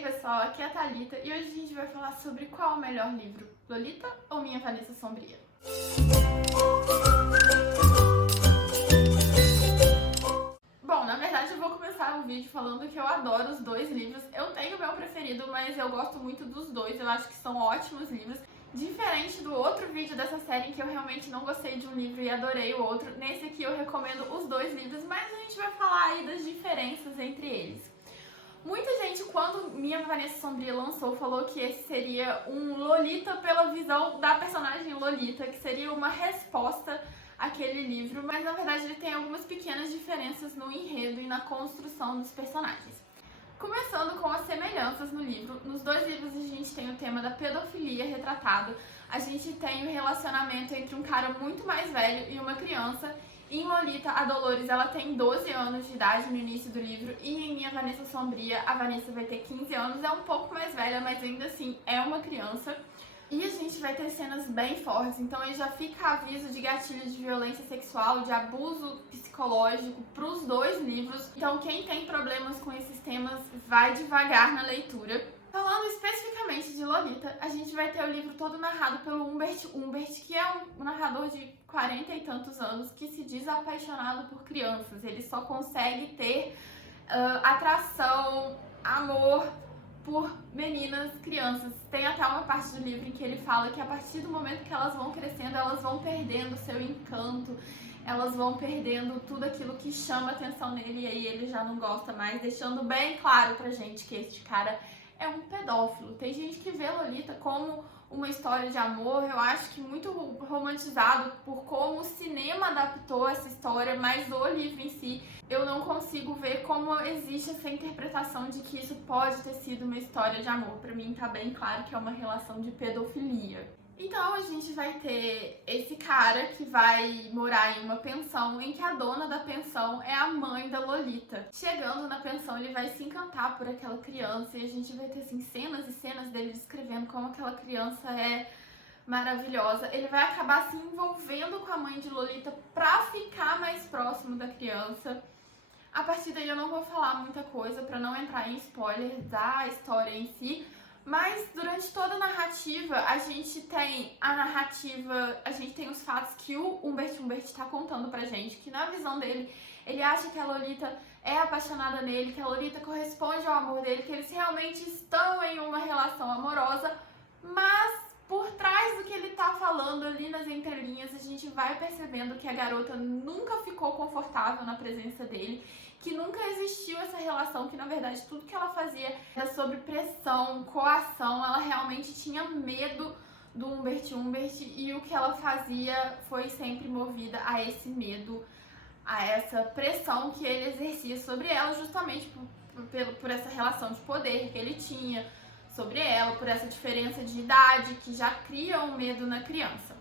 pessoal, aqui é a Thalita e hoje a gente vai falar sobre qual é o melhor livro, Lolita ou Minha Vanessa Sombria? Bom, na verdade eu vou começar o vídeo falando que eu adoro os dois livros. Eu tenho o meu preferido, mas eu gosto muito dos dois, eu acho que são ótimos livros. Diferente do outro vídeo dessa série em que eu realmente não gostei de um livro e adorei o outro, nesse aqui eu recomendo os dois livros, mas a gente vai falar aí das diferenças entre eles. Muita gente, quando Minha Vanessa Sombria lançou, falou que esse seria um Lolita pela visão da personagem Lolita, que seria uma resposta àquele livro, mas na verdade ele tem algumas pequenas diferenças no enredo e na construção dos personagens. Começando com as semelhanças no livro, nos dois livros a gente tem o tema da pedofilia retratado, a gente tem o relacionamento entre um cara muito mais velho e uma criança. Em Lolita, a Dolores ela tem 12 anos de idade no início do livro e em Minha Vanessa Sombria, a Vanessa vai ter 15 anos, é um pouco mais velha, mas ainda assim é uma criança. E a gente vai ter cenas bem fortes, então aí já fica aviso de gatilho de violência sexual, de abuso psicológico para os dois livros. Então quem tem problemas com esses temas vai devagar na leitura. Falando especificamente de Lolita, a gente vai ter o livro todo narrado pelo Humbert, que é um narrador de 40 e tantos anos que se diz apaixonado por crianças. Ele só consegue ter atração, amor por meninas, crianças. Tem até uma parte do livro em que ele fala que a partir do momento que elas vão crescendo, elas vão perdendo seu encanto, elas vão perdendo tudo aquilo que chama atenção nele e aí ele já não gosta mais, deixando bem claro pra gente que este cara é um pedófilo. Tem gente que vê Lolita como uma história de amor, eu acho que muito romantizado por como o cinema adaptou essa história, mas o livro em si, eu não consigo ver como existe essa interpretação de que isso pode ter sido uma história de amor. Pra mim tá bem claro que é uma relação de pedofilia. Então a gente vai ter esse cara que vai morar em uma pensão em que a dona da pensão é a mãe da Lolita. Chegando na pensão, ele vai se encantar por aquela criança e a gente vai ter assim cenas e cenas dele descrevendo como aquela criança é maravilhosa. Ele vai acabar se envolvendo com a mãe de Lolita pra ficar mais próximo da criança. A partir daí eu não vou falar muita coisa pra não entrar em spoiler da história em si. Mas durante toda a narrativa, a gente tem os fatos que o Humbert tá contando pra gente, que na visão dele, ele acha que a Lolita é apaixonada nele, que a Lolita corresponde ao amor dele, que eles realmente estão em uma relação amorosa, mas por trás do que ele tá falando ali nas entrelinhas, a gente vai percebendo que a garota nunca ficou confortável na presença dele, que nunca existiu essa relação, que na verdade tudo que ela fazia era sobre pressão, coação, ela realmente tinha medo do Humbert e o que ela fazia foi sempre movida a esse medo, a essa pressão que ele exercia sobre ela, justamente por essa relação de poder que ele tinha sobre ela, por essa diferença de idade que já cria um medo na criança.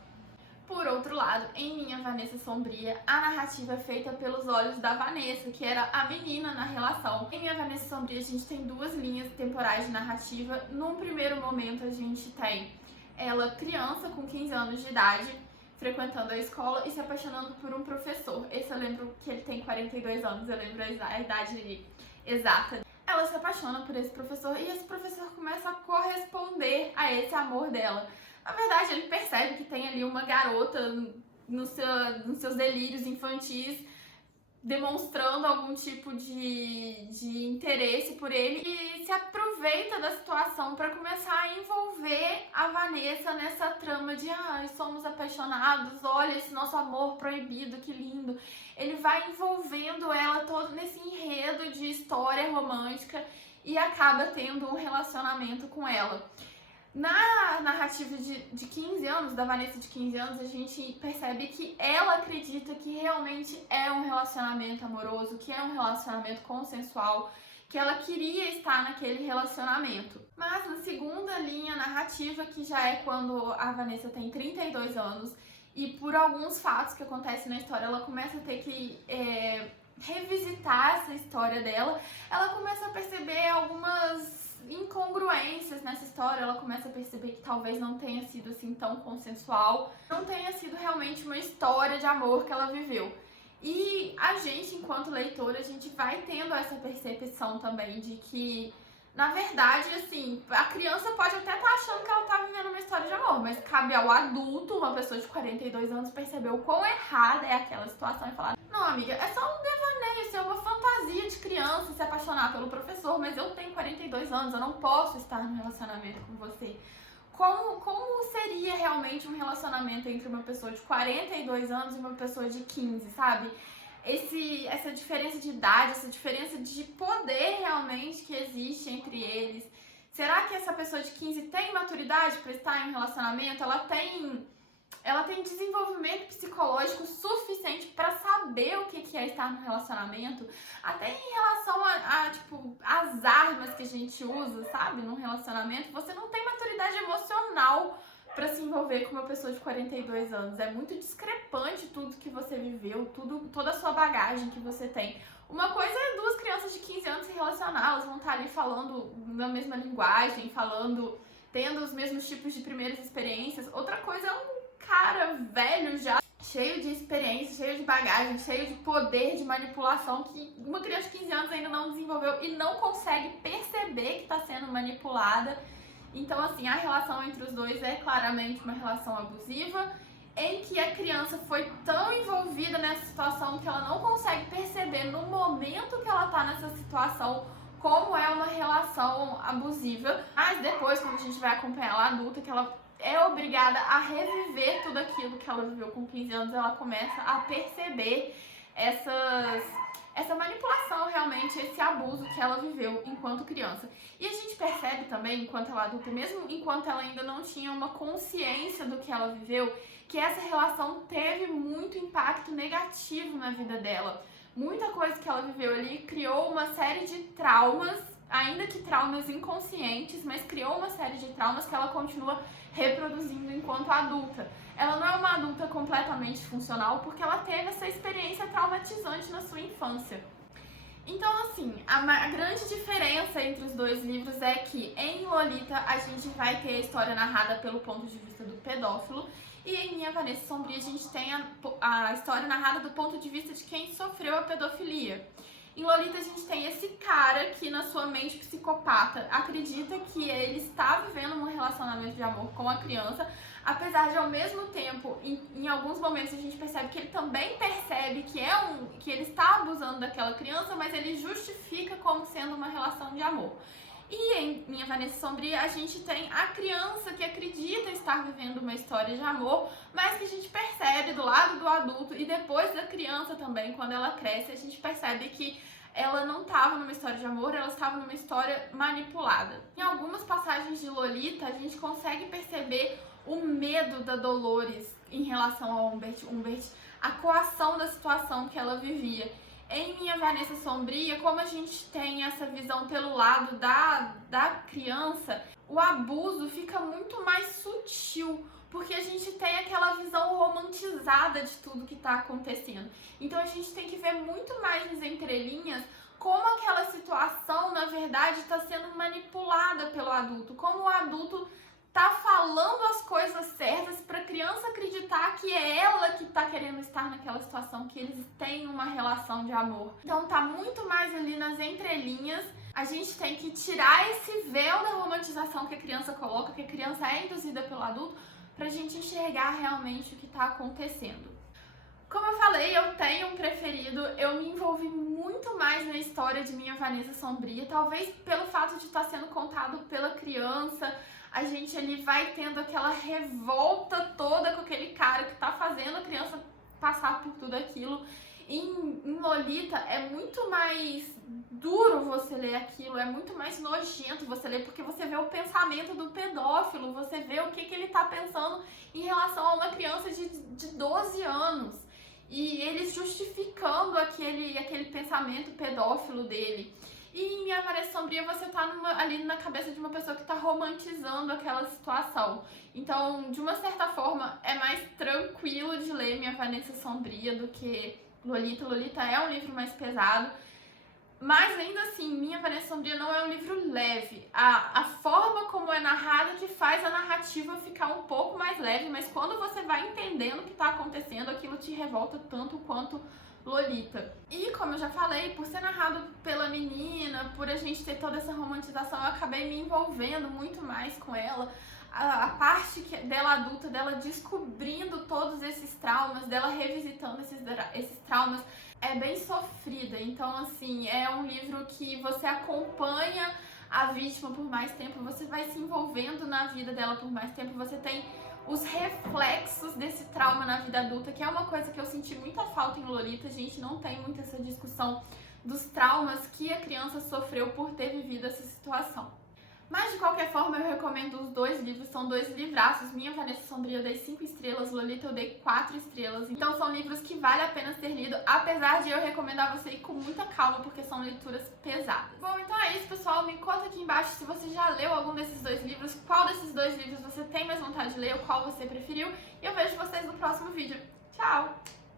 Por outro lado, em Minha Vanessa Sombria, a narrativa é feita pelos olhos da Vanessa, que era a menina na relação. Em Minha Vanessa Sombria, a gente tem duas linhas temporais de narrativa. Num primeiro momento, a gente tem ela criança, com 15 anos de idade, frequentando a escola e se apaixonando por um professor. Esse eu lembro que ele tem 42 anos, eu lembro a idade exata. Ela se apaixona por esse professor e esse professor começa a corresponder a esse amor dela. Na verdade, ele percebe que tem ali uma garota nos seus delírios infantis demonstrando algum tipo de interesse por ele e se aproveita da situação para começar a envolver a Vanessa nessa trama de somos apaixonados, olha esse nosso amor proibido, que lindo. Ele vai envolvendo ela todo nesse enredo de história romântica e acaba tendo um relacionamento com ela. Na narrativa de 15 anos, da Vanessa de 15 anos, a gente percebe que ela acredita que realmente é um relacionamento amoroso, que é um relacionamento consensual, que ela queria estar naquele relacionamento. Mas na segunda linha narrativa, que já é quando a Vanessa tem 32 anos, e por alguns fatos que acontecem na história, ela começa a ter que revisitar essa história dela, ela começa a perceber algumas incongruências nessa história, ela começa a perceber que talvez não tenha sido assim tão consensual, não tenha sido realmente uma história de amor que ela viveu. E a gente, enquanto leitora, a gente vai tendo essa percepção também de que Na verdade, assim, a criança pode até estar achando que ela tá vivendo uma história de amor, mas cabe ao adulto, uma pessoa de 42 anos, perceber o quão errada é aquela situação e falar: não, amiga, é só um devaneio, isso é uma fantasia de criança se apaixonar pelo professor, mas eu tenho 42 anos, eu não posso estar num relacionamento com você. Como seria realmente um relacionamento entre uma pessoa de 42 anos e uma pessoa de 15, sabe? Essa diferença de idade, essa diferença de poder realmente que existe entre eles. Será que essa pessoa de 15 tem maturidade para estar em um relacionamento? Ela tem desenvolvimento psicológico suficiente para saber o que é estar no relacionamento? Até em relação tipo, as armas que a gente usa, sabe, num relacionamento, você não tem maturidade emocional para se envolver com uma pessoa de 42 anos. É muito discrepante tudo que você viveu, toda a sua bagagem que você tem. Uma coisa é duas crianças de 15 anos se relacionar, elas vão estar ali falando na mesma linguagem, tendo os mesmos tipos de primeiras experiências. Outra coisa é um cara velho já, cheio de experiência, cheio de bagagem, cheio de poder de manipulação que uma criança de 15 anos ainda não desenvolveu e não consegue perceber que está sendo manipulada. Então, assim, a relação entre os dois é claramente uma relação abusiva, em que a criança foi tão envolvida nessa situação que ela não consegue perceber no momento que ela está nessa situação como é uma relação abusiva. Mas depois, quando a gente vai acompanhar ela adulta, que ela é obrigada a reviver tudo aquilo que ela viveu com 15 anos, ela começa a perceber essa manipulação, realmente, esse abuso que ela viveu enquanto criança. E a gente percebe também, enquanto ela é adulta, mesmo enquanto ela ainda não tinha uma consciência do que ela viveu, que essa relação teve muito impacto negativo na vida dela. Muita coisa que ela viveu ali criou uma série de traumas, ainda que traumas inconscientes, mas criou uma série de traumas que ela continua reproduzindo enquanto adulta. Ela não é uma adulta completamente funcional porque ela teve essa experiência traumatizante na sua infância. Então, assim, a grande diferença entre os dois livros é que em Lolita a gente vai ter a história narrada pelo ponto de vista do pedófilo e em Minha Vanessa Sombria a gente tem a história narrada do ponto de vista de quem sofreu a pedofilia. Em Lolita a gente tem esse cara que na sua mente psicopata acredita que ele está vivendo um relacionamento de amor com a criança, apesar de ao mesmo tempo, em alguns momentos a gente percebe que ele também percebe que ele está abusando daquela criança, mas ele justifica como sendo uma relação de amor. E em Minha Vanessa Sombria, a gente tem a criança que acredita estar vivendo uma história de amor, mas que a gente percebe do lado do adulto e depois da criança também, quando ela cresce, a gente percebe que ela não estava numa história de amor, ela estava numa história manipulada. Em algumas passagens de Lolita, a gente consegue perceber o medo da Dolores em relação ao Humbert, a coação da situação que ela vivia. Em Minha Vanessa Sombria, como a gente tem essa visão pelo lado da criança, o abuso fica muito mais sutil, porque a gente tem aquela visão romantizada de tudo que está acontecendo. Então a gente tem que ver muito mais nas entrelinhas como aquela situação, na verdade, está sendo manipulada pelo adulto, como o adulto tá falando as coisas certas pra criança acreditar que é ela que tá querendo estar naquela situação, que eles têm uma relação de amor. Então tá muito mais ali nas entrelinhas. A gente tem que tirar esse véu da romantização que a criança coloca, que a criança é induzida pelo adulto, pra gente enxergar realmente o que tá acontecendo. Como eu falei, eu tenho um preferido, eu me envolvi muito mais na história de Minha Vanessa Sombria, talvez pelo fato de estar sendo contado pela criança. A gente ali vai tendo aquela revolta toda com aquele cara que tá fazendo a criança passar por tudo aquilo. Em Lolita é muito mais duro você ler aquilo, é muito mais nojento você ler, porque você vê o pensamento do pedófilo, você vê o que ele tá pensando em relação a uma criança de 12 anos. E eles justificando aquele pensamento pedófilo dele. E em Minha Vanessa Sombria você tá ali na cabeça de uma pessoa que tá romantizando aquela situação. Então, de uma certa forma, é mais tranquilo de ler Minha Vanessa Sombria do que Lolita. Lolita é um livro mais pesado. Mas ainda assim, Minha Vanessa Sombria não é um livro leve. A forma como é narrada que faz a narrativa ficar um pouco mais leve, mas quando você vai entendendo o que está acontecendo, aquilo te revolta tanto quanto Lolita. E como eu já falei, por ser narrado pela menina, por a gente ter toda essa romantização, eu acabei me envolvendo muito mais com ela. A parte dela adulta, dela descobrindo todos esses traumas, dela revisitando esses traumas, é bem sofrida. Então, assim, é um livro que você acompanha a vítima por mais tempo, você vai se envolvendo na vida dela por mais tempo, você tem os reflexos desse trauma na vida adulta, que é uma coisa que eu senti muita falta em Lolita. A gente não tem muito essa discussão dos traumas que a criança sofreu por ter vivido essa situação. Mas de qualquer forma eu recomendo os dois livros, são dois livraços. Minha Vanessa Sombria eu dei 5 estrelas, Lolita eu dei 4 estrelas. Então são livros que vale a pena ser lido, apesar de eu recomendar você ir com muita calma, porque são leituras pesadas. Bom, então é isso, pessoal. Me conta aqui embaixo se você já leu algum desses dois livros, qual desses dois livros você tem mais vontade de ler, ou qual você preferiu. E eu vejo vocês no próximo vídeo. Tchau!